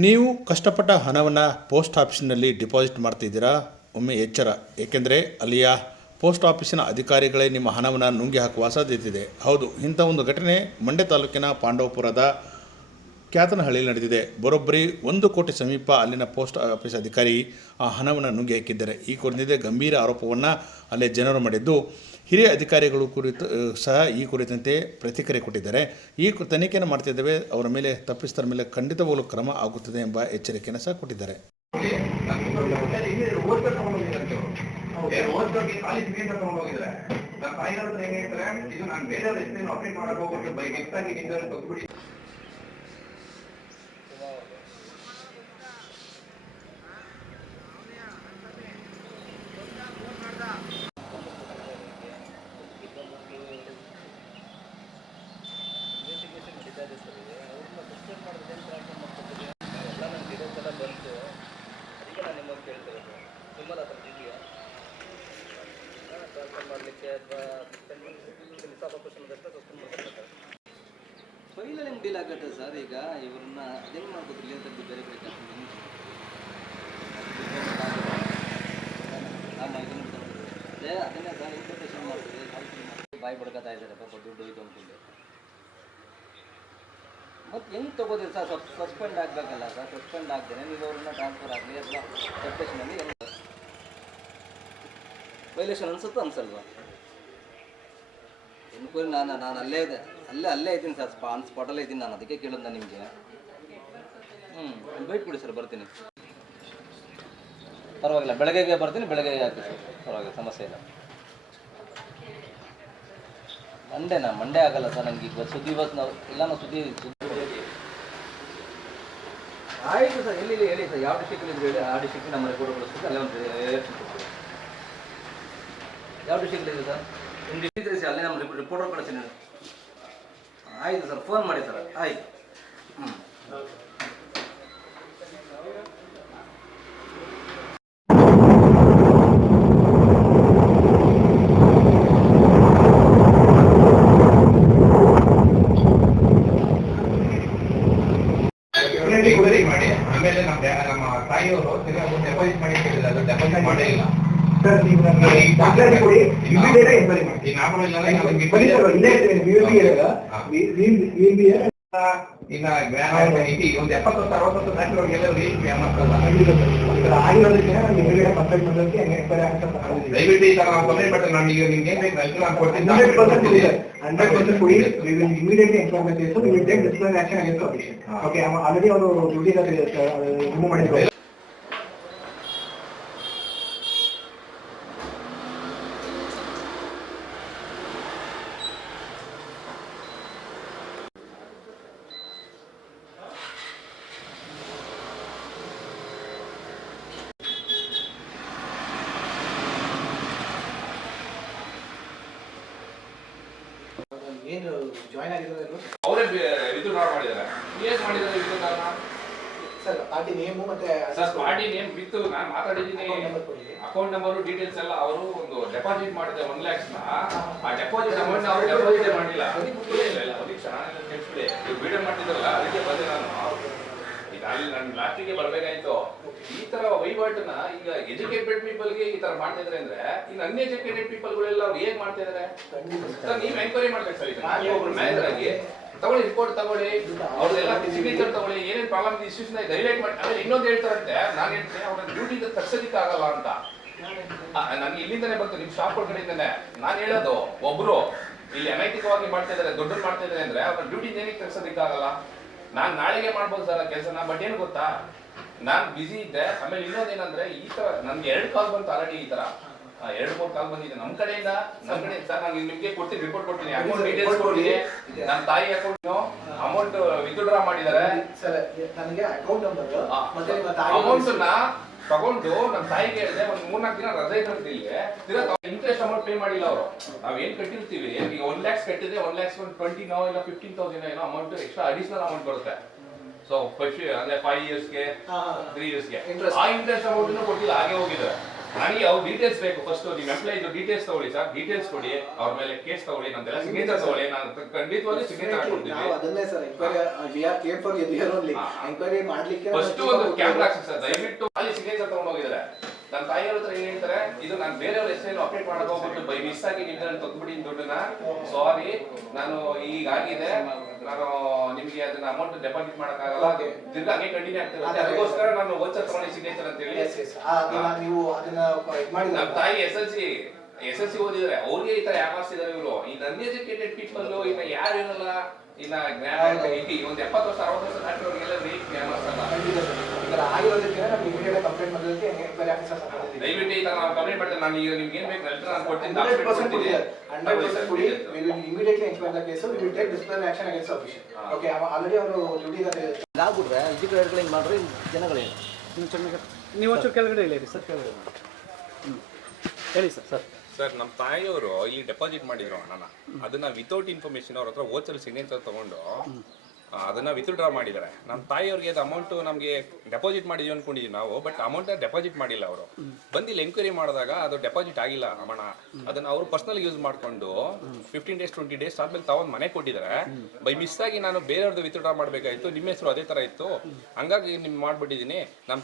ನೀವು ಕಷ್ಟಪಟ್ಟ ಹಣವನ್ನು ಪೋಸ್ಟ್ ಆಫೀಸಿನಲ್ಲಿ ಡಿಪಾಸಿಟ್ ಮಾಡ್ತಿದ್ದೀರಾ? ಒಮ್ಮೆ ಎಚ್ಚರ, ಏಕೆಂದರೆ ಅಲ್ಲಿಯ ಪೋಸ್ಟ್ ಆಫೀಸಿನ ಅಧಿಕಾರಿಗಳೇ ನಿಮ್ಮ ಹಣವನ್ನು ನುಂಗಿ ಹಾಕುವ ಸಾಧ್ಯತೆ ಇದೆ. ಹೌದು, ಇಂಥ ಒಂದು ಘಟನೆ ಮಂಡ್ಯ ತಾಲೂಕಿನ ಪಾಂಡವಪುರದ ಕ್ಯಾತನಹಳ್ಳಿಯಲ್ಲಿ ನಡೆದಿದೆ. ಬರೋಬ್ಬರಿ 1 ಕೋಟಿ ಸಮೀಪ ಅಲ್ಲಿನ ಪೋಸ್ಟ್ ಆಫೀಸ್ ಅಧಿಕಾರಿ ಆ ಹಣವನ್ನು ನುಂಗಿ ಹಾಕಿದ್ದಾರೆ. ಈ ಕುರಿತಂತೆ ಗಂಭೀರ ಆರೋಪವನ್ನು ಅಲ್ಲೇ ಜನರು ಮಾಡಿದ್ದು, ಹಿರಿಯ ಅಧಿಕಾರಿಗಳು ಸಹ ಈ ಕುರಿತಂತೆ ಪ್ರತಿಕ್ರಿಯೆ ಕೊಟ್ಟಿದ್ದಾರೆ. ಈ ತನಿಖೆಯನ್ನು ಮಾಡ್ತಿದ್ದೇವೆ, ಅವರ ಮೇಲೆ ತಪ್ಪಿಸ್ತರ ಮೇಲೆ ಖಂಡಿತವಾಗಲೂ ಕ್ರಮ ಆಗುತ್ತದೆ ಎಂಬ ಎಚ್ಚರಿಕೆಯನ್ನು ಸಹ ಕೊಟ್ಟಿದ್ದಾರೆ. ಫೈಲಲ್ಲಿ ಹೆಂಗೆ ಡೀಲ್ ಆಗುತ್ತೆ ಸರ್? ಈಗ ಇವ್ರನ್ನ ಅದೇನು ಮಾಡ್ಬೋದಿಲ್ಲ ಅಂತ ಬೇರೆ ಬೇರೆ ಅದನ್ನೇ ಸರ್ ಇಂಟರ್ಪ್ರೇಷನ್ ಮಾಡ್ತೀವಿ. ಬಾಯಿ ಬಡ್ಕೊತಾ ಇದ್ದಾರೆ ಪಾಪ, ದುಡ್ಡು ಇದು ಅಂತಿದೆ. ಮತ್ತು ಹೆಂಗೆ ತೊಗೋದಿಲ್ಲ ಸರ್? ಸಸ್ಪೆಂಡ್ ಆಗಬೇಕಲ್ಲ ಸರ್? ಸಸ್ಪೆಂಡ್ ಆಗ್ದೇನೆ ನೀವು ಅವ್ರನ್ನ ಟ್ರಾನ್ಸ್ಫರ್ ಆಗಲಿ ಅಥವಾ ಸಬ್ಸ್ಟೇಷನಲ್ಲಿ ಹೆಂಗೆ ವೈಲೇಷನ್ ಅನ್ಸುತ್ತೋ ಅನ್ಸಲ್ವಾ? ಎನ್ಕ್ವೈರಿ ನಾನು ಅಲ್ಲೇ ಇದ್ದೀನಿ ಸರ್, ಸ್ಪಾಟಲ್ಲೇ ಇದ್ದೀನಿ. ನಾನು ಅದಕ್ಕೆ ಕೇಳೋದು ನಾನು ನಿಮಗೆ. ವೇಟ್ ಕೊಡಿ ಸರ್, ಬರ್ತೀನಿ. ಪರವಾಗಿಲ್ಲ, ಬೆಳಗ್ಗೆಗೆ ಬರ್ತೀನಿ, ಬೆಳಗ್ಗೆ ಹಾಕಿ ಸರ್, ಪರವಾಗಿಲ್ಲ, ಸಮಸ್ಯೆ ಇಲ್ಲ. ಮಂಡೇ ಆಗಲ್ಲ ಸರ್ ನನಗೆ. ಇವತ್ತು ನಾವು ಸುದ್ದಿ ಆಯಿತು ಸರ್. ಎಲ್ಲಿ ಹೇಳಿ ಸರ್, ಯಾವ ಡಿಸ್ಟ್ರಿಕ್ಟಲ್ಲಿ ಇದ್ರೆ ಹೇಳಿ, ಆ ಡಿಸ್ಟ್ರಿಕ್ಟಿಗೆ ನಮ್ಮ ರಿಪೋರ್ಟ್ ಕಳಿಸ್ತೀವಿ. ಅಲ್ಲೇ ಒಂದು ಯಾವ ಡಿಸ್ಟ್ರಿಕ್ಟಲ್ಲಿ ಇದೆ ಸರ್? ನಿಮ್ಮ ಡಿಸ್ಟ್ರಿಕ್ಟ್ ಅಲ್ಲೇ ನಮ್ಮ ರಿಪೋರ್ಟರ್ ಕಳಿಸ್ತೀನಿ. ಆಯಿತು ಸರ್, ಫೋನ್ ಮಾಡಿ ಸರ್. ಆಯಿತು. ಮಾಡಿ ಆಮೇಲೆ ನಮ್ಮ ತಾಯಿಯವರು ಡೆಪಾಸಿಟ್ ಮಾಡಿ ಡೆಪಾಸಿಟ್ ಮಾಡೇ ಇಲ್ಲ ಸರ್. ಇನ್ನ ಒಂದು 70-60 ದಯವಿಟ್ಟು ಈ ತರ ನಾವು ತೊಂದರೆ ಬಟ್ ನಮಗೆ ನಿಮ್ಗೆ ನಾನು ಕೊಡ್ತೀನಿ. ಆಲ್ರೆಡಿ ಅವರು ಡ್ಯೂಟಿ ರಿಮೂವ್ ಮಾಡಿದ್ರು. ಏನು ಜಾಯ್ನ್ ಆಗಿರೋದು ಅವರೇ ವಿತ್ಡ್ರಾ ಮಾಡಿದ್ದಾರೆ. ಏನು ಮಾಡಿದ್ದಾರೆ ವಿತ್ಡ್ರಾ ಸರ್? ಪಾರ್ಟಿ ನೇಮು ಮತ್ತೆ ಸರ್ ಪಾರ್ಟಿ ನೇಮ್ ವಿತ್ ನಾನು ಮಾತಾಡಿದ್ದೀನಿ. ಅಕೌಂಟ್ ನಂಬರು ಡೀಟೇಲ್ಸ್ ಎಲ್ಲ ಅವರು ಒಂದು ಡೆಪಾಸಿಟ್ ಮಾಡಿದೆ 1 lakhನ. ಆ ಡೆಪಾಸಿಟ್ ಅಮೌಂಟ್ ಅವರು ಡೆಪಾಸಿಟ್ ಮಾಡಿಲ್ಲ. ವಿಡಿಯೋ ಮಾಡ್ತಿದ್ರಲ್ಲ, ಅದಕ್ಕೆ ಬಂದೆ ನಾನು. ಈಗ ಅಲ್ಲಿ ನನ್ನ ಲಾಸ್ಟಿಗೆ ಬರ್ಬೇಕಾಯ್ತು. ಈ ತರ ವಹಿವಾಟನ್ನ ಈಗ ಎಜುಕೇಟೆಡ್ ಪೀಪಲ್ಗೆ ಈ ತರ ಮಾಡ್ತಾ ಇದ್ರೆ ಅಂದ್ರೆ ಇನ್ನು ಅನ್ಎಜುಕೇಟೆಡ್ ಪೀಪಲ್ಗಳೆಲ್ಲ ಅವ್ರು ಹೇಗ್ ಮಾಡ್ತಾ ಇದಾರೆ ಸರ್? ನೀವು ಎಂಕ್ವೈರಿ ಮಾಡ್ಬೇಕು ಸರ್. ಈಗ ನೀವು ಒಬ್ರು ಮ್ಯಾನೇಜರ್ ಆಗಿ ತಗೊಳ್ಳಿ, ರಿಪೋರ್ಟ್ ತಗೊಳ್ಳಿ, ಅವ್ರದ್ದೆಲ್ಲ ಸಿಗ್ನೇಚರ್ ತಗೊಳ್ಳಿ, ಏನೇನು ಪ್ರಾಬ್ಲಮ್ ಇಶ್ಯೂಸ್ನ ಹೈಲೈಟ್ ಮಾಡಿ. ಆಮೇಲೆ ಇನ್ನೊಂದು ಹೇಳ್ತಾರಂತೆ, ನಾನು ಹೇಳ್ತೀನಿ ಅವ್ರ ಡ್ಯೂಟಿಯಿಂದ ತಗ್ಸೋದಿಕ್ಕಾಗಲ್ಲ ಅಂತ. ನನಗೆ ಇಲ್ಲಿಂದನೇ ಬಂತು, ನಿಮ್ಮ ಸ್ಟಾಫ್ ಕಡೆಯಿಂದನೇ ನಾನು ಹೇಳೋದು. ಒಬ್ರು ಇಲ್ಲಿ ಅನೈತಿಕವಾಗಿ ಮಾಡ್ತಾ ಇದಾರೆ, ದುಡ್ಡನ್ನು ಮಾಡ್ತಾ ಇದಾರೆ ಅಂದ್ರೆ ಅವ್ರ ಡ್ಯೂಟಿಯಿಂದ ಏನಕ್ಕೆ ತಗ್ಸೋದಿಕ್ಕಾಗಲ್ಲ? ನಾನು ನಾಳೆಗೆ ಮಾಡ್ಬೋದು ಸರ್ ಕೆಲಸನ. ಬಟ್ ಏನು ಗೊತ್ತಾ, ನಾನು ಬಿಸಿ ಇದ್ದೆ. ಆಮೇಲೆ ಇನ್ನೊಂದೇನಂದ್ರೆ, ಈ ತರ ನನ್ಗೆ 2 ಕಾಲ್ ಬಂತು ಆಲ್ರೆಡಿ. ಈ ತರ 2-3 ಕಾಲ್ ಬಂದಿದೆ ನಮ್ಮ ಕಡೆಯಿಂದ. ಸರ್ ನಾನು ನಿಮ್ಗೆ ಕೊಡ್ತೀನಿ, ರಿಪೋರ್ಟ್ ಕೊಡ್ತೀನಿ, ಅಕೌಂಟ್ ಡೀಟೇಲ್ಸ್ ಕೊಡ್ತೀನಿ. ನಮ್ಮ ತಾಯಿ ಅಕೌಂಟ್ ಅಮೌಂಟ್ ವಿತ್ಡ್ರಾ ಮಾಡಿದ್ದಾರೆ. ನನಗೆ ಅಕೌಂಟ್ ನಂಬರ್ ಅಮೌಂಟ್ ನ ತಗೊಂಡು ನಮ್ಮ ತಾಯಿಗೆ ಹೇಳಿದೆ, ಒಂದು 3-4 ದಿನ ರಜೆ ಇರ್ತೀವಿ. ಇಂಟ್ರೆಸ್ಟ್ ಅಮೌಂಟ್ ಪೇ ಮಾಡಿಲ್ಲ ಅವರು. ನಾವ್ ಏನ್ ಕಟ್ಟಿರ್ತೀವಿ, ಈಗ 1 lakhs ಕಟ್ಟಿದ್ರೆ 1 lakhs 20 ಇಲ್ಲ 15,000 ಏನೋ ಅಮೌಂಟ್ ಎಕ್ಸ್ಟ್ರಾ ಅಡಿಷನಲ್ ಅಮೌಂಟ್ ಬರುತ್ತೆ. ಸೊ ಫಸ್ಟ್ ಅಂದ್ರೆ 5 yearsಗೆ 3 yearsಗೆ ಆ ಇಂಟ್ರೆಸ್ಟ್ ಅಮೌಂಟ್ ಕೊಟ್ಟಿಲ್ಲ, ಹಾಗೆ ಹೋಗಿದ್ದಾರೆ. ನನಗೆ ಅವ್ರ ಡೀಟೇಲ್ಸ್ ಬೇಕು. ಫಸ್ಟ್ ನಿಮ್ಮ ಎಂಪ್ಲಾಯಿದು ಡೀಟೇಲ್ಸ್ ತಗೊಳ್ಳಿ ಸರ್, ಡೀಟೇಲ್ಸ್ ಕೊಡಿ, ಅವ್ರ ಮೇಲೆ ಕೇಸ್ ತಗೊಳ್ಳಿ, ನಮ್ದೆಲ್ಲ ಸಿಗ್ನೇಚರ್ ತಗೊಳ್ಳಿ, ನಾನು ಖಂಡಿತವಾಗಿ ಸಿಗ್ನೇಚರ್ ಹಾಕೊಡ್ತೀನಿ. ನಾವು ಅದನ್ನೇ sir enquiry care for here only enquiry ಮಾಡ್ಲಿಕ್ಕೆ ಫಸ್ಟ್ ಒಂದು ಕ್ಯಾಮ್ರಾ ಹಾಕ್ಸಿ ಸರ್, ದಯವಿಟ್ಟು ಅಲ್ಲಿ ಸಿಗ್ನೇಚರ್ ತಗೊಂಡು ಹೋಗಿದ್ದಾರೆ. ನನ್ನ ತಾಯಿಯವ್ರ ಹತ್ರ ಏನ್ ಹೇಳ್ತಾರೆ, ಇದು ನಾನು ಬೇರೆಯವ್ರ ಹೆಸರೇನು ಅಪ್ಡೇಟ್ ಮಾಡಕ್ ಹೋಗ್ಬಿಟ್ಟು ಬೈ ಮಿಸ್ ಆಗಿ ನಿಮ್ಗೆ ತೊಗೊಂಡ್ಬಿಟ್ಟಿನಿ ದುಡ್ಡನ್ನ, ಸಾರಿ ನಾನು ಈಗಾಗಿದೆ, ನಾನು ನಿಮ್ಗೆ ಅದನ್ನ ಅಮೌಂಟ್ ಡೆಪಾಸಿಟ್ ಮಾಡಕ್ಕಾಗಲ್ಲ, ತಿರ್ಗ ಹಂಗೆ ಕಂಟಿನ್ಯೂ ಆಗ್ತದೆ, ಅದಕ್ಕೋಸ್ಕರ ನಾನು ವೋಚರ್ ತಗೊಂಡು ಸಿಗ್ನೇಚರ್ ಅಂತ ಹೇಳಿ. ನೀವು ಅದನ್ನ ನಮ್ಮ ತಾಯಿ ಎಸ್ ಎಲ್ ಸಿ ಓದಿದ್ರೆ ಅವ್ರಿಗೆ ಈ ತರ ಯಾಮಾರಿಸಿದಾರೆ ಇವರು. ಈ ಅನ್ಎಜುಕೇಟೆಡ್ ಪೀಪಲ್ ಇನ್ನ ಯಾರೇನಲ್ಲ, ಇನ್ನ ಜ್ಞಾನ ಒಂದು 70 ವರ್ಷ 60 ವರ್ಷ ದಾಟಿರೋರಿಗೆಲ್ಲ ಯಾಮಾರಿಸಲ್ಲ. ದಯವಿಟ್ಟು ಈ ತರ ನಾವು ಕಂಪ್ಲೇಂಟ್ ಮಾಡ್ತೇವೆ. ನಾನು ಈಗ ನಿಮ್ಗೆ ಏನ್ ಬೇಕು ಲೆಟರ್ ನಾನು ಕೊಡ್ತೀನಿ, ಆಗ್ಬಿಟ್ರೆ ಎಜುಕೇಟೆಡ್ಗಳು ಹಿಂಗೆ ಮಾಡ್ರಿ ಜನಗಳೇನು. ನೀವು ಒಂಚೂರು ಕೆಳಗಡೆ ಇಲ್ಲ ಸರ್, ಕೆಳಗಡೆ ಹೇಳಿ ಸರ್. ಸರ್ ಸರ್, ನಮ್ಮ ತಾಯಿಯವರು ಇಲ್ಲಿ ಡೆಪಾಸಿಟ್ ಮಾಡಿದ್ರು ಹಣನ, ಅದನ್ನ ವಿತೌಟ್ ಇನ್ಫಾರ್ಮೇಶನ್ ಅವ್ರ ಹತ್ರ ವೋಚರ್ ಸಿಗ್ನೇಚರ್ ತಗೊಂಡು ಅದನ್ನ ವಿತ್ಡ್ರಾ ಮಾಡಿದ್ದಾರೆ. ನಮ್ಮ ತಾಯಿಯವ್ರಿಗೆ ಅದು ಅಮೌಂಟ್ ನಮಗೆ ಡೆಪಾಸಿಟ್ ಮಾಡಿದ್ವಿ ಅನ್ಕೊಂಡಿದ್ವಿ ನಾವು, ಬಟ್ ಅಮೌಂಟ್ ಡೆಪಾಸಿಟ್ ಮಾಡಿಲ್ಲ ಅವರು. ಬಂದು ಇಲ್ಲಿ ಎಂಕ್ವೈರಿ ಮಾಡಿದಾಗ ಅದು ಡೆಪಾಸಿಟ್ ಆಗಿಲ್ಲ ಹಣ. ಅದನ್ನ ಅವರು ಪರ್ಸನಲ್ ಯೂಸ್ ಮಾಡ್ಕೊಂಡು 15 days 20 days ಆದ್ಮೇಲೆ ತಾವೊಂದು ಮನೆ ಕೊಟ್ಟಿದ್ದಾರೆ. ಬೈ ಮಿಸ್ ಆಗಿ ನಾನು ಬೇರೆಯವ್ರದ್ದು ವಿತ್ಡ್ರಾ ಮಾಡಬೇಕಾಯ್ತು, ನಿಮ್ಮ ಹೆಸರು ಅದೇ ತರ ಇತ್ತು, ಹಂಗಾಗಿ ನಿಮ್ ಮಾಡ್ಬಿಟ್ಟಿದ್ದೀನಿ. ನಮ್ಮ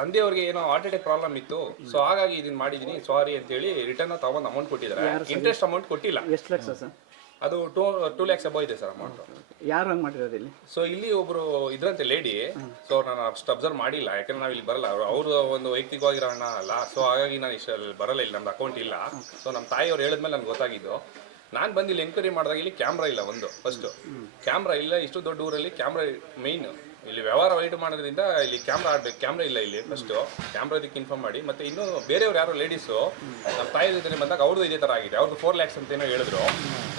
ತಂದೆಯವ್ರಿಗೆ ಏನೋ ಹಾರ್ಟ್ ಅಟ್ಯಾಕ್ ಪ್ರಾಬ್ಲಮ್ ಇತ್ತು, ಸೊ ಹಾಗಾಗಿ ಇದನ್ನ ಮಾಡಿದೀನಿ, ಸಾರಿ ಅಂತೇಳಿ ರಿಟರ್ನ್ ತಗೊಂಡು ಅಮೌಂಟ್ ಕೊಟ್ಟಿದ್ದಾರೆ. ಇಂಟ್ರೆಸ್ಟ್ ಅಮೌಂಟ್ ಕೊಟ್ಟಿಲ್ಲ. ಎಷ್ಟು ಲಕ್ಷ ಸರ್? ಅದು 2 lakhs ಅಬೌವ್ ಇದೆ ಸರ್ ಅಮೌಂಟ್. ಯಾರು ಹಂಗೆ ಮಾಡಿರೋದು ಇಲ್ಲಿ? ಸೊ ಇಲ್ಲಿ ಒಬ್ರು ಇದ್ರಂತೆ ಲೇಡಿ, ಸೊ ನಾನು ಅಷ್ಟು ಅಬ್ಸರ್ವ್ ಮಾಡಿಲ್ಲ, ಯಾಕಂದ್ರೆ ನಾವು ಇಲ್ಲಿ ಬರಲ್ಲ, ಅವರು ಒಂದು ವೈಯಕ್ತಿಕವಾಗಿರೋ ಹಣ ಅಲ್ಲ, ಸೊ ಹಾಗಾಗಿ ನಾನು ಇಷ್ಟು ಬರಲ್ಲ, ಇಲ್ಲಿ ನಮ್ದು ಅಕೌಂಟ್ ಇಲ್ಲ. ಸೊ ನಮ್ಮ ತಾಯಿಯವ್ರು ಹೇಳಿದ್ಮೇಲೆ ನನಗೆ ಗೊತ್ತಾಗಿದ್ದು. ನಾನು ಬಂದು ಇಲ್ಲಿ ಎಂಕ್ವೈರಿ ಮಾಡಿದಾಗ ಇಲ್ಲಿ ಕ್ಯಾಮ್ರಾ ಇಲ್ಲ, ಒಂದು ಫಸ್ಟ್ ಕ್ಯಾಮ್ರಾ ಇಲ್ಲ. ಇಷ್ಟು ದೊಡ್ಡ ಊರಲ್ಲಿ ಕ್ಯಾಮ್ರಾ ಮೈನ್, ಇಲ್ಲಿ ವ್ಯವಹಾರ ವೈಟ್ ಮಾಡೋದ್ರಿಂದ ಇಲ್ಲಿ ಕ್ಯಾಮ್ರಾ ಆಡ್ಬೇಕು, ಕ್ಯಾಮ್ರಾ ಇಲ್ಲ ಇಲ್ಲಿ. ಫಸ್ಟ್ ಕ್ಯಾಮ್ರಾ ಇದಕ್ಕೆ ಇನ್ಫಾರ್ಮ್ ಮಾಡಿ. ಮತ್ತೆ ಇನ್ನೂ ಬೇರೆಯವ್ರು ಯಾರೋ ಲೇಡೀಸು ನಮ್ಮ ತಾಯಿ ಜೊತೆ ಬಂದಾಗ ಅವ್ರದ್ದು ಇದೇ ಥರ ಆಗಿದೆ, ಅವ್ರದ್ದು 4 lakhs ಅಂತೇನೋ ಹೇಳಿದ್ರು.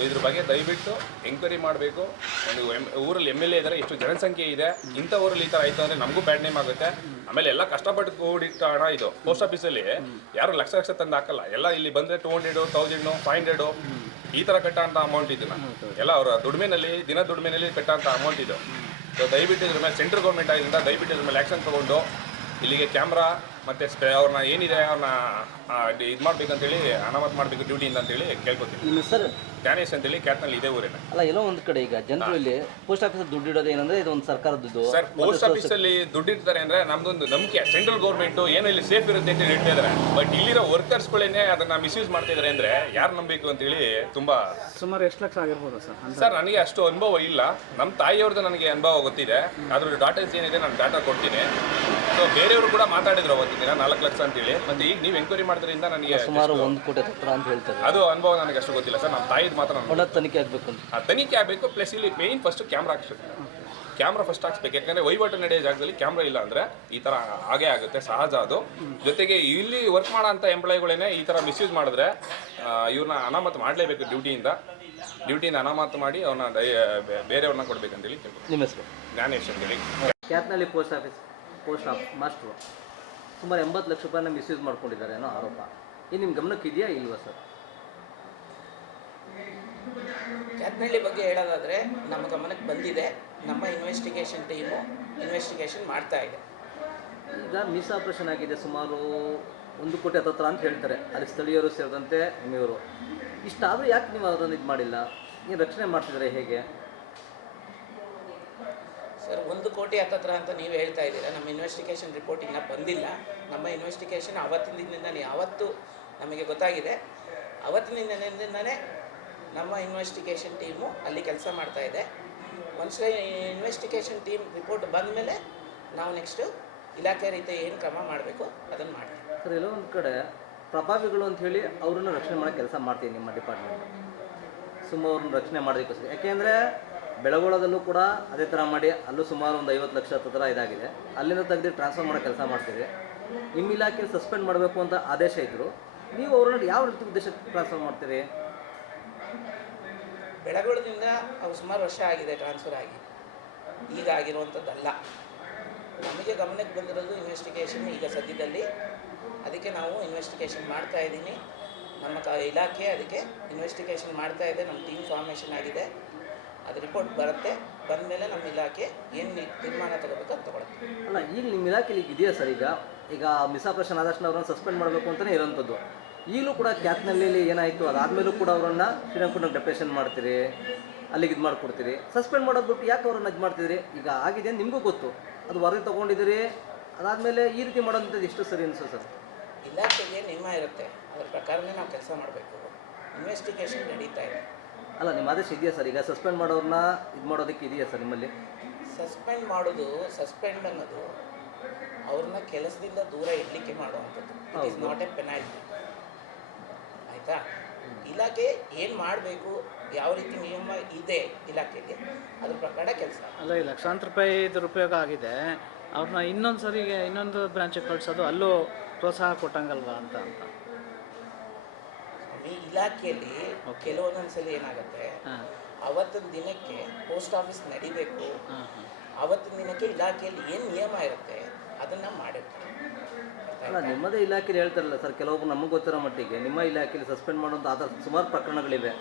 ಇದ್ರ ಬಗ್ಗೆ ದಯವಿಟ್ಟು ಎಂಕ್ವೈರಿ ಮಾಡಬೇಕು. ಒಂದು ಊರಲ್ಲಿ MLA ಇದ್ದಾರೆ, ಎಷ್ಟು ಜನಸಂಖ್ಯೆ ಇದೆ, ಇಂಥ ಊರಲ್ಲಿ ಈ ಥರ ಆಯಿತು ಅಂದರೆ ನಮಗೂ ಬ್ಯಾಡ್ ನೇಮ್ ಆಗುತ್ತೆ. ಆಮೇಲೆ ಎಲ್ಲ ಕಷ್ಟಪಟ್ಟು ಕೂಡಿಟ್ಟ ಹಣ ಇದು. ಪೋಸ್ಟ್ ಆಫೀಸಲ್ಲಿ ಯಾರು ಲಕ್ಷ ತಂದು ಹಾಕಲ್ಲ, ಎಲ್ಲ ಇಲ್ಲಿ ಬಂದರೆ 200, 1000, 500 ಈ ಥರ ಕಟ್ಟೋಂಥ ಅಮೌಂಟ್ ಇದನ್ನ ಎಲ್ಲ ಅವರ ದುಡಿಮೆನಲ್ಲಿ, ದಿನ ದುಡಿಮೆನಲ್ಲಿ ಕಟ್ಟೋಂಥ ಅಮೌಂಟ್ ಇದು. ಸೊ ದಯವಿಟ್ಟು ಇದ್ರ ಮೇಲೆ ಸೆಂಟ್ರಲ್ ಗೌರ್ಮೆಂಟ್ ಆಗಿದ್ದರಿಂದ ದಯವಿಟ್ಟು ಇದ್ರ ಮೇಲೆ ಆ್ಯಕ್ಷನ್ ತೊಗೊಂಡು ಇಲ್ಲಿಗೆ ಕ್ಯಾಮ್ರಾ ಮತ್ತು ಅವ್ರನ್ನ ಏನಿದೆ ಅವ್ರನ್ನ ಇದು ಮಾಡ್ಬೇಕಂತೇಳಿ ಅನಾಮತ್ ಮಾಡಬೇಕು ಡ್ಯೂಟಿಯಿಂದ ಅಂತೇಳಿ ಕೇಳ್ಕೊತೀನಿ. ನಿಮ್ಮ ಸರ್ ಡ್ಯಾನೇಶ್ ಅಂತೇಳಿ ಕ್ಯಾಟ್ನಲ್ಲಿ ಇದೆ ಊರಿನ. ಅಲ್ಲ, ಎಲ್ಲೋ ಒಂದು ಕಡೆ ಈಗ ಜನರು ಇಲ್ಲಿ ಪೋಸ್ಟ್ ಆಫೀಸಲ್ಲಿ ದುಡ್ಡು ಇಡೋದು ಏನಂದ್ರೆ ಇದು ಒಂದು ಸರ್ಕಾರದ ದುಡ್ಡು. ಸರ್, ಪೋಸ್ಟ್ ಆಫೀಸಲ್ಲಿ ದುಡ್ಡು ಇಡ್ತಾರೆ ಅಂದ್ರೆ ನಮ್ದೊಂದು ನಂಬಿಕೆ, ಸೆಂಟ್ರಲ್ ಗೌರ್ಮೆಂಟ್ ಏನೋ ಇಲ್ಲಿ ಸೇಫ್ ಇರುತ್ತೆ ಅಂತ ಹೇಳ್ತಾ ಇದ್ದಾರೆ. ಬಟ್ ಇಲ್ಲಿರೋ ವರ್ಕರ್ಸ್ಗಳೇನೆ ಅದನ್ನ ಮಿಸ್ಯೂಸ್ ಮಾಡ್ತಾ ಇದ್ದಾರೆ ಅಂದ್ರೆ ಯಾರು ನಂಬಬೇಕು ಅಂತೇಳಿ ತುಂಬಾ. ಸುಮಾರು ಎಷ್ಟು ಲಕ್ಷ ಆಗಿರ್ಬೋದು ಸರ್? ಸರ್, ನನಗೆ ಅಷ್ಟು ಅನುಭವ ಇಲ್ಲ, ನಮ್ಮ ತಾಯಿಯವ್ರದ್ದು ನನಗೆ ಅನುಭವ ಗೊತ್ತಿದೆ. ಅದ್ರ ಡಾಟೇಲ್ಸ್ ಏನಿದೆ ನಾನು ಡಾಟಾ ಕೊಡ್ತೀನಿ. ಸೊ ಬೇರೆಯವರು ಕೂಡ ಮಾತಾಡಿದ್ರು ಅವತ್ತಿನ ದಿನ 4 ಲಕ್ಷ ಅಂತೇಳಿ. ಮತ್ತೆ ಈಗ ನೀವು ಎಂಕ್ವೈರಿ ಮಾಡೋದ್ರಿಂದ ನನಗೆ ಸುಮಾರು 1 ಕೋಟಿ ಹತ್ರ ಅಂತ ಹೇಳ್ತಾರೆ. ಅದು ಅನುಭವ ನನಗೆ ಅಷ್ಟು ಗೊತ್ತಿಲ್ಲ ಸರ್. ನಮ್ಮ ತಾಯಿದ್ ಮಾತ್ರ ತನಿಖೆ ಆಗಬೇಕು ಅಂತ. ತನಿಖೆ ಆಗಬೇಕು. ಪ್ಲಸ್ ಇಲ್ಲಿ ಮೇನ್ ಫಸ್ಟ್ ಕ್ಯಾಮ್ರಾ ಹಾಕ್ಸ್ಬೇಕು. ಕ್ಯಾಮ್ರಾ ಫಸ್ಟ್ ಹಾಕ್ಸ್ಬೇಕು, ಯಾಕಂದ್ರೆ ವಹಿವಾಟು ನಡೆಯೋ ಜಾಗದಲ್ಲಿ ಕ್ಯಾಮ್ರಾ ಇಲ್ಲ ಅಂದ್ರೆ ಈ ತರ ಹಾಗೇ ಆಗುತ್ತೆ, ಸಹಜ ಅದು. ಜೊತೆಗೆ ಇಲ್ಲಿ ವರ್ಕ್ ಮಾಡೋ ಅಂತ ಎಂಪ್ಲಾಯಿಗಳೇನೆ ಈ ತರ ಮಿಸ್ಯೂಸ್ ಮಾಡಿದ್ರೆ ಇವ್ರನ್ನ ಅನಾಮತ್ ಮಾಡಲೇಬೇಕು ಡ್ಯೂಟಿಯಿಂದ ಅನಾಮತ್ ಮಾಡಿ ಅವ್ರನ್ನ ಬೇರೆಯವ್ರನ್ನ ಕೊಡ್ಬೇಕಂತೇಳಿ ಕೇಳ್ಬೋದು. ನಿಮ್ಮ ಹೆಸರು? ಜ್ಞಾನೇಶ್ ಅಂತೇಳಿ. ಕ್ಯಾತ್ನಳ್ಳಿ ಪೋಸ್ಟ್ ಮಾಸ್ಟ್ರು ಸುಮಾರು 80 ಲಕ್ಷ ರೂಪಾಯಿನ ಮಿಸ್ಯೂಸ್ ಮಾಡ್ಕೊಂಡಿದ್ದಾರೆ ಅನ್ನೋ ಆರೋಪ. ಇದು ನಿಮ್ಮ ಗಮನಕ್ಕೆ ಇದೆಯಾ ಇಲ್ವಾ ಸರ್? ಕ್ಯಾತ್ನಳ್ಳಿ ಬಗ್ಗೆ ಹೇಳೋದಾದರೆ ನಮ್ಮ ಗಮನಕ್ಕೆ ಬಂದಿದೆ. ನಮ್ಮ ಇನ್ವೆಸ್ಟಿಗೇಷನ್ ಟೀಮು ಇನ್ವೆಸ್ಟಿಗೇಷನ್ ಮಾಡ್ತಾ ಇದೆ. ಈಗ ಮಿಸ್ ಆಪರೇಷನ್ ಆಗಿದೆ, ಸುಮಾರು 1 ಕೋಟಿ ಹತ್ರ ಅಂತ ಹೇಳ್ತಾರೆ. ಅಲ್ಲಿ ಸ್ಥಳೀಯರು ಸೇರಿದಂತೆ ನಿಮ್ಮವರು. ಇಷ್ಟಾದರೂ ಯಾಕೆ ನೀವು ಅದನ್ನು ಇದು ಮಾಡಿಲ್ಲ? ನೀವು ರಕ್ಷಣೆ ಮಾಡ್ತಿದ್ದಾರೆ ಹೇಗೆ ಸರ್? 1 ಕೋಟಿ ಹತ್ತತ್ರ ಅಂತ ನೀವು ಹೇಳ್ತಾ ಇದ್ದೀರಾ. ನಮ್ಮ ಇನ್ವೆಸ್ಟಿಗೇಷನ್ ರಿಪೋರ್ಟ್ ಇನ್ನೂ ಬಂದಿಲ್ಲ. ನಮ್ಮ ಇನ್ವೆಸ್ಟಿಗೇಷನ್ ಅವತ್ತಿನ ದಿನದಿಂದನೇ ಯಾವತ್ತು ನಮಗೆ ಗೊತ್ತಾಗಿದೆ, ಅವತ್ತಿನ ದಿನದಿಂದನೇ ನಮ್ಮ ಇನ್ವೆಸ್ಟಿಗೇಷನ್ ಟೀಮು ಅಲ್ಲಿ ಕೆಲಸ ಮಾಡ್ತಾ ಇದೆ. ಒನ್ಸ್ ಇನ್ವೆಸ್ಟಿಗೇಷನ್ ಟೀಮ್ ರಿಪೋರ್ಟ್ ಬಂದ ಮೇಲೆ ನಾವು ನೆಕ್ಸ್ಟು ಇಲಾಖೆ ರೀತಿ ಏನು ಕ್ರಮ ಮಾಡಬೇಕು ಅದನ್ನು ಮಾಡ್ತೀವಿ ಸರ್. ಎಲ್ಲೋ ಒಂದು ಕಡೆ ಪ್ರಭಾವಿಗಳು ಅಂಥೇಳಿ ಅವ್ರನ್ನ ರಕ್ಷಣೆ ಮಾಡೋಕ್ಕೆ ಕೆಲಸ ಮಾಡ್ತೀವಿ ನಿಮ್ಮ ಡಿಪಾರ್ಟ್ಮೆಂಟ್. ಅವ್ರನ್ನ ರಕ್ಷಣೆ ಮಾಡೋದಕ್ಕೋಸ್ಕರ, ಯಾಕೆಂದರೆ ಬೆಳಗೊಳದಲ್ಲೂ ಕೂಡ ಅದೇ ಥರ ಮಾಡಿ ಅಲ್ಲೂ ಸುಮಾರು ಒಂದು 50 ಲಕ್ಷ ಹತ್ರ ಇದಾಗಿದೆ. ಅಲ್ಲಿಂದ ತೆಗೆದು ಟ್ರಾನ್ಸ್ಫರ್ ಮಾಡೋ ಕೆಲಸ ಮಾಡ್ತೀವಿ. ನಿಮ್ಮ ಇಲಾಖೆಯಲ್ಲಿ ಸಸ್ಪೆಂಡ್ ಮಾಡಬೇಕು ಅಂತ ಆದೇಶ ಇದ್ದರು, ನೀವು ಅವ್ರನ್ನ ಯಾವ ರೀತಿ ಉದ್ದೇಶಕ್ಕೆ ಟ್ರಾನ್ಸ್ಫರ್ ಮಾಡ್ತೀರಿ? ಬೆಳಗೊಳದಿಂದ ಅವ್ರು ಸುಮಾರು ವರ್ಷ ಆಗಿದೆ ಟ್ರಾನ್ಸ್ಫರ್ ಆಗಿ, ಈಗ ಆಗಿರುವಂಥದ್ದಲ್ಲ. ನಮಗೆ ಗಮನಕ್ಕೆ ಬಂದಿರೋದು ಇನ್ವೆಸ್ಟಿಗೇಷನ್ ಈಗ ಸದ್ಯದಲ್ಲಿ. ಅದಕ್ಕೆ ನಾವು ಇನ್ವೆಸ್ಟಿಗೇಷನ್ ಮಾಡ್ತಾ ಇದ್ದೀನಿ. ನಮ್ಮ ಇಲಾಖೆ ಅದಕ್ಕೆ ಇನ್ವೆಸ್ಟಿಗೇಷನ್ ಮಾಡ್ತಾ ಇದೆ. ನಮ್ಮ ಟೀಮ್ ಫಾರ್ಮೇಷನ್ ಆಗಿದೆ. ಅದು ರಿಪೋರ್ಟ್ ಬರುತ್ತೆ, ಬಂದ ಮೇಲೆ ನಮ್ಮ ಇಲಾಖೆ ಏನು ತೀರ್ಮಾನ ತಗೋಬೇಕು ಅಂತ ತಗೊಳುತ್ತೆ. ಅಲ್ಲ, ಈಗ ನಿಮ್ಮ ಇಲಾಖೆಯಲ್ಲಿ ಇದೆಯಾ ಸರ್? ಈಗ ಈಗ ಮಿಸಾಪ್ರೇಷನ್ ಆದಷ್ಟು ಅವ್ರನ್ನ ಸಸ್ಪೆಂಡ್ ಮಾಡಬೇಕು ಅಂತಲೇ ಇರೋಂಥದ್ದು. ಈಗಲೂ ಕೂಡ ಕ್ಯಾತ್ನಳ್ಳಿಲಿ ಏನಾಯಿತು, ಅದಾದಮೇಲೂ ಕೂಡ ಅವರನ್ನು ಶ್ರೀರಂಗಪಟ್ಟಣ ಡೆಪ್ರೇಷನ್ ಮಾಡ್ತೀರಿ, ಅಲ್ಲಿಗೆ ಇದು ಮಾಡಿಕೊಡ್ತೀರಿ. ಸಸ್ಪೆಂಡ್ ಮಾಡೋದು ಬಿಟ್ಟು ಯಾಕೆ ಅವ್ರನ್ನ ಇದು ಮಾಡ್ತಿದ್ರಿ? ಈಗ ಆಗಿದೆ ಅಂತ ನಿಮಗೂ ಗೊತ್ತು, ಅದು ವರದಿ ತೊಗೊಂಡಿದ್ದೀರಿ, ಅದಾದಮೇಲೆ ಈ ರೀತಿ ಮಾಡೋದಂಥದ್ದು ಎಷ್ಟು ಸರಿ ಅನಿಸು ಸರ್? ಇಲಾಖೆಗೆ ನಿಯಮ ಇರುತ್ತೆ, ಅದ್ರ ಪ್ರಕಾರನೇ ನಾವು ಕೆಲಸ ಮಾಡಬೇಕು. ಇನ್ವೆಸ್ಟಿಗೇಷನ್ ನಡೀತಾ ಇದೆ. ಅಲ್ಲ, ನಿಮ್ಮ ಆದೇಶ ಇದೆಯಾ ಸರ್? ಈಗ ಸಸ್ಪೆಂಡ್ ಮಾಡೋರನ್ನ ಇದು ಮಾಡೋದಕ್ಕೆ ಇದೆಯಾ ಸರ್ ನಿಮ್ಮಲ್ಲಿ? ಸಸ್ಪೆಂಡ್ ಅನ್ನೋದು ಅವ್ರನ್ನ ಕೆಲಸದಿಂದ ದೂರ ಇಡಲಿಕ್ಕೆ ಮಾಡುವಂಥದ್ದು. It is not A penalty. ಆಯಿತಾ? ಇಲಾಖೆ ಏನು ಮಾಡಬೇಕು, ಯಾವ ರೀತಿ ನಿಯಮ ಇದೆ ಇಲಾಖೆಗೆ, ಅದ್ರ ಪ್ರಕಾರ ಕೆಲಸ. ಅಲ್ಲ, ಈ ಲಕ್ಷಾಂತರ ರೂಪಾಯಿ ದುರುಪಯೋಗ ಆಗಿದೆ, ಅವ್ರನ್ನ ಇನ್ನೊಂದು ಬ್ರಾಂಚಿಗೆ ಕಳಿಸೋದು ಅಲ್ಲೂ ಪ್ರೋತ್ಸಾಹ ಕೊಟ್ಟಂಗಲ್ವಾ ಅಂತ. ಈ ಇಲಾಖೆಯಲ್ಲಿ ಕೆಲವೊಂದೊಂದ್ಸಲಿ ಏನಾಗುತ್ತೆ, ಅವತ್ತಿನ ದಿನಕ್ಕೆ ಪೋಸ್ಟ್ ಆಫೀಸ್ ನಡಿಬೇಕು, ಅವತ್ತಿನ ದಿನಕ್ಕೆ ಇಲಾಖೆಯಲ್ಲಿ ಏನು ನಿಯಮ ಇರುತ್ತೆ ಅದನ್ನು ಮಾಡಿರ್ತಾರೆ. ಅಲ್ಲ, ನಿಮ್ಮದೇ ಇಲಾಖೆಯಲ್ಲಿ ಹೇಳ್ತಾರಲ್ಲ ಸರ್, ಕೆಲವೊಬ್ಬರು ನಮಗೆ ಗೊತ್ತಿರೋ ಮಟ್ಟಿಗೆ ನಿಮ್ಮ ಇಲಾಖೆಯಲ್ಲಿ ಸಸ್ಪೆಂಡ್ ಮಾಡೋಂಥ ಆಧಾರ ಸುಮಾರು ಪ್ರಕರಣಗಳಿವೆ.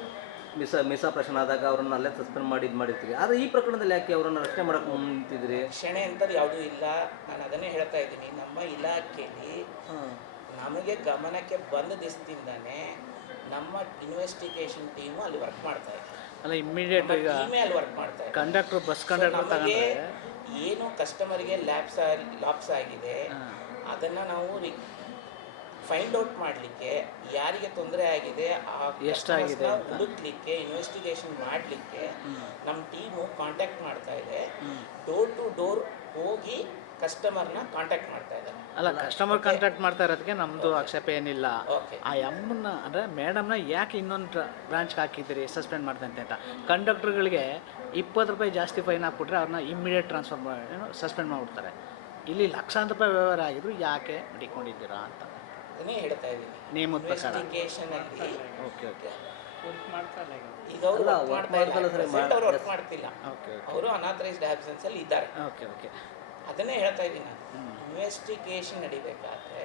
ಮಿಸಾಪ್ರೇಷನ್ ಆದಾಗ ಅವ್ರನ್ನ ಅಲ್ಲೇ ಸಸ್ಪೆಂಡ್ ಮಾಡಿ ಇದು ಮಾಡಿರ್ತೀವಿ. ಆದರೆ ಈ ಪ್ರಕರಣದಲ್ಲಿ ಯಾಕೆ ಅವರನ್ನು ರಕ್ಷಣೆ ಮಾಡೋಕ್ಕೆ ಮುಂತಿದ್ರಿ? ರಕ್ಷಣೆ ಅಂಥದ್ದು ಯಾವುದೂ ಇಲ್ಲ. ನಾನು ಅದನ್ನೇ ಹೇಳ್ತಾ ಇದ್ದೀನಿ, ನಮ್ಮ ಇಲಾಖೆಯಲ್ಲಿ ನಮಗೆ ಗಮನಕ್ಕೆ ಬಂದ ದಿವಸದಿಂದನೇ ನಮ್ಮ ಇನ್ವೆಸ್ಟಿಗೇಷನ್ ಟೀಮು ಅಲ್ಲಿ ವರ್ಕ್ ಮಾಡ್ತಾ ಇದೆ. ಅಲ್ಲ, ಇಮ್ಮಿಡಿಯೇಟ್ ಈಗ ಅಲ್ಲಿ ವರ್ಕ್ ಮಾಡ್ತಾ ಇದೆ. ಕಂಡಕ್ಟ್ರು, ಬಸ್ ಕಂಡಕ್ಟರ್ ನಮಗೆ ಏನು ಕಸ್ಟಮರ್ಗೆ ಲಾಪ್ಸ್ ಆಗಿದೆ ಅದನ್ನು ನಾವು ಫೈಂಡ್ ಔಟ್ ಮಾಡಲಿಕ್ಕೆ, ಯಾರಿಗೆ ತೊಂದರೆ ಆಗಿದೆ ಆ ಎಷ್ಟಾಗಿದೆ ಹುಡುಕ್ಲಿಕ್ಕೆ, ಇನ್ವೆಸ್ಟಿಗೇಷನ್ ಮಾಡಲಿಕ್ಕೆ ನಮ್ಮ ಟೀಮು ಕಾಂಟ್ಯಾಕ್ಟ್ ಮಾಡ್ತಾ ಇದೆ. ಡೋರ್ ಟು ಡೋರ್ ಹೋಗಿ ಕಸ್ಟಮರ್ನ ಕಾಂಟ್ಯಾಕ್ಟ್ ಮಾಡ್ತಾ ಇದ್ದಾರೆ. ಅಲ್ಲ, ಕಸ್ಟಮರ್ ಕಾಂಟ್ಯಾಕ್ಟ್ ಮಾಡ್ತಾ ಇರೋದಕ್ಕೆ ನಮ್ಮದು ಆಕ್ಷೇಪ ಏನಿಲ್ಲ. ಓಕೆ, ಆ ಎಮ್ಮನ್ನ ಅಂದರೆ ಮೇಡಮ್ನ ಯಾಕೆ ಇನ್ನೊಂದು ಬ್ರಾಂಚ್ಗೆ ಹಾಕಿದ್ದೀರಿ ಸಸ್ಪೆಂಡ್ ಮಾಡ್ತಂತೆ ಅಂತ. ಕಂಡಕ್ಟ್ರುಗಳಿಗೆ 20 ರೂಪಾಯಿ ಜಾಸ್ತಿ ಫೈನ್ ಹಾಕ್ಬಿಟ್ರೆ ಅವ್ರನ್ನ ಇಮ್ಮಿಡಿಯೇಟ್ ಸಸ್ಪೆಂಡ್ ಮಾಡಿಬಿಡ್ತಾರೆ. ಇಲ್ಲಿ ಲಕ್ಷಾಂತರ ರೂಪಾಯಿ ವ್ಯವಹಾರ ಆಗಿದ್ರು ಯಾಕೆ ಮಡಿಕೊಂಡಿದ್ದೀರಾ ಅಂತ ಅದನ್ನೇ ಹೇಳ್ತಾ ಇದ್ದೀನಿ. ನೇಮದ ಪ್ರಕಾರ. ಇನ್ವೆಸ್ಟಿಗೇಷನಲ್ಲಿ ಓಕೆ ಓಕೆ ಈಗ ಅವರು ವರ್ಕ್ ಮಾಡ್ತಿಲ್ಲ, ಓಕೆ ಅವರು ಅನಾಥರೈಸ್ಡ್ ಆಬ್ಸೆನ್ಸಲ್ಲಿ ಇದ್ದಾರೆ. ಓಕೆ ಓಕೆ ಅದನ್ನೇ ಹೇಳ್ತಾ ಇದ್ದೀನಿ ನಾನು. ಇನ್ವೆಸ್ಟಿಗೇಷನ್ ನಡಿಬೇಕಾದ್ರೆ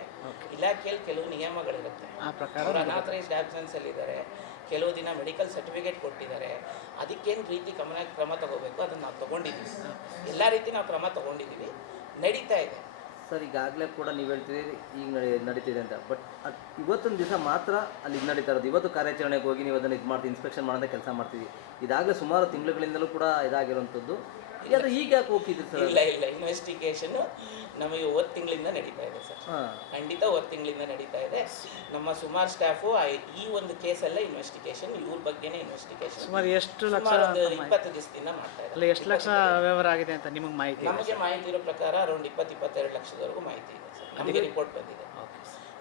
ಇಲಾಖೆಯಲ್ಲಿ ಕೆಲವು ನಿಯಮಗಳಿರುತ್ತೆ. ಆ ಪ್ರಕಾರ ಅವರು ಅನಾಥರೈಸ್ಡ್ ಆಬ್ಸೆನ್ಸಲ್ಲಿ ಇದ್ದಾರೆ, ಕೆಲವು ದಿನ ಮೆಡಿಕಲ್ ಸರ್ಟಿಫಿಕೇಟ್ ಕೊಟ್ಟಿದ್ದಾರೆ. ಅದಕ್ಕೇನು ರೀತಿ ಕ್ರಮ ತಗೋಬೇಕು ಅದನ್ನು ನಾವು ತೊಗೊಂಡಿದ್ದೀವಿ. ಎಲ್ಲ ರೀತಿ ನಾವು ಕ್ರಮ ತೊಗೊಂಡಿದ್ದೀವಿ, ನಡೀತಾ ಇದೆ ಸರ್. ಈಗಾಗಲೇ ಕೂಡ ನೀವು ಹೇಳ್ತಿದ್ದೀರಿ ಈಗ ನಡೀತಿದೆ ಅಂತ, ಬಟ್ ಇವತ್ತೊಂದು ದಿವಸ ಮಾತ್ರ ಅಲ್ಲಿ ಇದು ನಡೀತಾ ಇರೋದು. ಇವತ್ತು ಕಾರ್ಯಾಚರಣೆಗೆ ಹೋಗಿ ನೀವು ಅದನ್ನು ಇದು ಮಾಡ್ತೀವಿ, ಇನ್ಸ್ಪೆಕ್ಷನ್ ಮಾಡೋಂಥ ಕೆಲಸ ಮಾಡ್ತೀವಿ. ಇದಾಗಲೇ ಸುಮಾರು ತಿಂಗಳುಗಳಿಂದಲೂ ಕೂಡ ಇದಾಗಿರೋಂಥದ್ದು. ಈಗ ಯಾಕೆ ಹೋಗಿದ್ದು ಸರ್? ಇಲ್ಲ, ಇನ್ವೆಸ್ಟಿಗೇಷನ್ನು ನಮಗೆ 1 ತಿಂಗಳಿಂದ ನಡೀತಾ ಇದೆ ಸರ್. ಖಂಡಿತ 1 ತಿಂಗಳಿಂದ ನಡೀತಾ ಇದೆ. ನಮ್ಮ ಸುಮಾರು ಸ್ಟಾಫು ಈ ಒಂದು ಕೇಸಲ್ಲೇ ಇನ್ವೆಸ್ಟಿಗೇಷನ್, ಇವ್ರ ಬಗ್ಗೆನೇ ಇನ್ವೆಸ್ಟಿಗೇಷನ್ ಸುಮಾರು ಎಷ್ಟು ಲಕ್ಷ 20 ದಿವಸದಿಂದ ಮಾಡ್ತಾ ಇದ್ದಾರೆ. ಎಷ್ಟು ಲಕ್ಷ ವ್ಯವಹಾರ ಆಗಿದೆ ಅಂತ ನಿಮಗೆ ಮಾಹಿತಿ? ನಮಗೆ ಮಾಹಿತಿ ಇರೋ ಪ್ರಕಾರ ಅರೌಂಡ್ 20-22 ಲಕ್ಷದವರೆಗೂ ಮಾಹಿತಿ ಇದೆ ಸರ್, ನಮಗೆ ರಿಪೋರ್ಟ್ ಬಂದಿದೆ.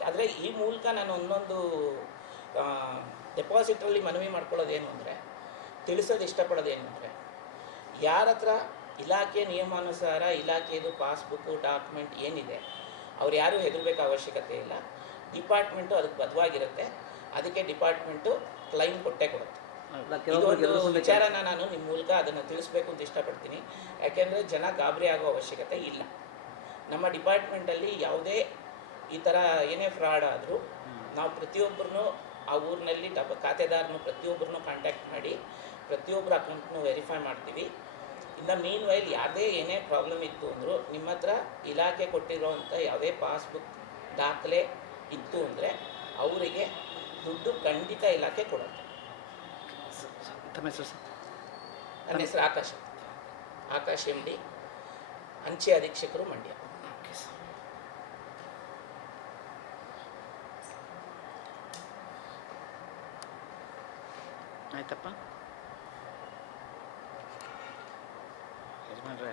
ಆದರೆ ಈ ಮೂಲಕ ನಾನು ಒಂದೊಂದು ಡೆಪಾಸಿಟ್ರಲ್ಲಿ ಮನವಿ ಮಾಡ್ಕೊಳ್ಳೋದೇನು ಅಂದರೆ, ತಿಳಿಸೋದು ಇಷ್ಟಪಡೋದೇನು ಅಂದರೆ, ಯಾರ ಹತ್ರ ಇಲಾಖೆ ನಿಯಮಾನುಸಾರ ಇಲಾಖೆದು ಪಾಸ್ಬುಕ್ಕು ಡಾಕ್ಯುಮೆಂಟ್ ಏನಿದೆ ಅವ್ರು ಯಾರೂ ಹೆದರಬೇಕು ಅವಶ್ಯಕತೆ ಇಲ್ಲ. ಡಿಪಾರ್ಟ್ಮೆಂಟು ಅದಕ್ಕೆ ಬದ್ಧವಾಗಿರುತ್ತೆ. ಅದಕ್ಕೆ ಡಿಪಾರ್ಟ್ಮೆಂಟು ಕ್ಲೈಮ್ ಕೊಟ್ಟೇ ಕೊಡುತ್ತೆ. ಇದೊಂದು ವಿಚಾರನ ನಾನು ನಿಮ್ಮ ಮೂಲಕ ಅದನ್ನು ತಿಳಿಸ್ಬೇಕು ಅಂತ ಇಷ್ಟಪಡ್ತೀನಿ. ಯಾಕೆಂದರೆ ಜನ ಗಾಬರಿ ಆಗೋ ಅವಶ್ಯಕತೆ ಇಲ್ಲ. ನಮ್ಮ ಡಿಪಾರ್ಟ್ಮೆಂಟಲ್ಲಿ ಯಾವುದೇ ಈ ಥರ ಏನೇ ಫ್ರಾಡ್ ಆದರೂ ನಾವು ಪ್ರತಿಯೊಬ್ಬರನ್ನೂ ಆ ಊರಿನಲ್ಲಿ ಖಾತೆದಾರನು ಪ್ರತಿಯೊಬ್ಬರನ್ನೂ ಕಾಂಟ್ಯಾಕ್ಟ್ ಮಾಡಿ ಪ್ರತಿಯೊಬ್ಬರ ಅಕೌಂಟ್ನು ವೆರಿಫೈ ಮಾಡ್ತೀವಿ. ಇನ್ನು ಮೀನ್ ವೈಲ್ ಯಾವುದೇ ಏನೇ ಪ್ರಾಬ್ಲಮ್ ಇತ್ತು ಅಂದರೂ ನಿಮ್ಮ ಹತ್ರ ಇಲಾಖೆ ಕೊಟ್ಟಿರೋವಂಥ ಯಾವುದೇ ಪಾಸ್ಬುಕ್ ದಾಖಲೆ ಇತ್ತು ಅಂದರೆ ಅವರಿಗೆ ದುಡ್ಡು ಖಂಡಿತ ಇಲಾಖೆ ಕೊಡುತ್ತೆ. ತಮ್ಮ ಹೆಸರು ಸರ್? ನನ್ನ ಹೆಸರು ಆಕಾಶ್ MD, ಅಂಚೆ ಅಧೀಕ್ಷಕರು, ಮಂಡ್ಯ. ಆಯ್ತಪ್ಪ ಯಜಮಾನ್ರೆ.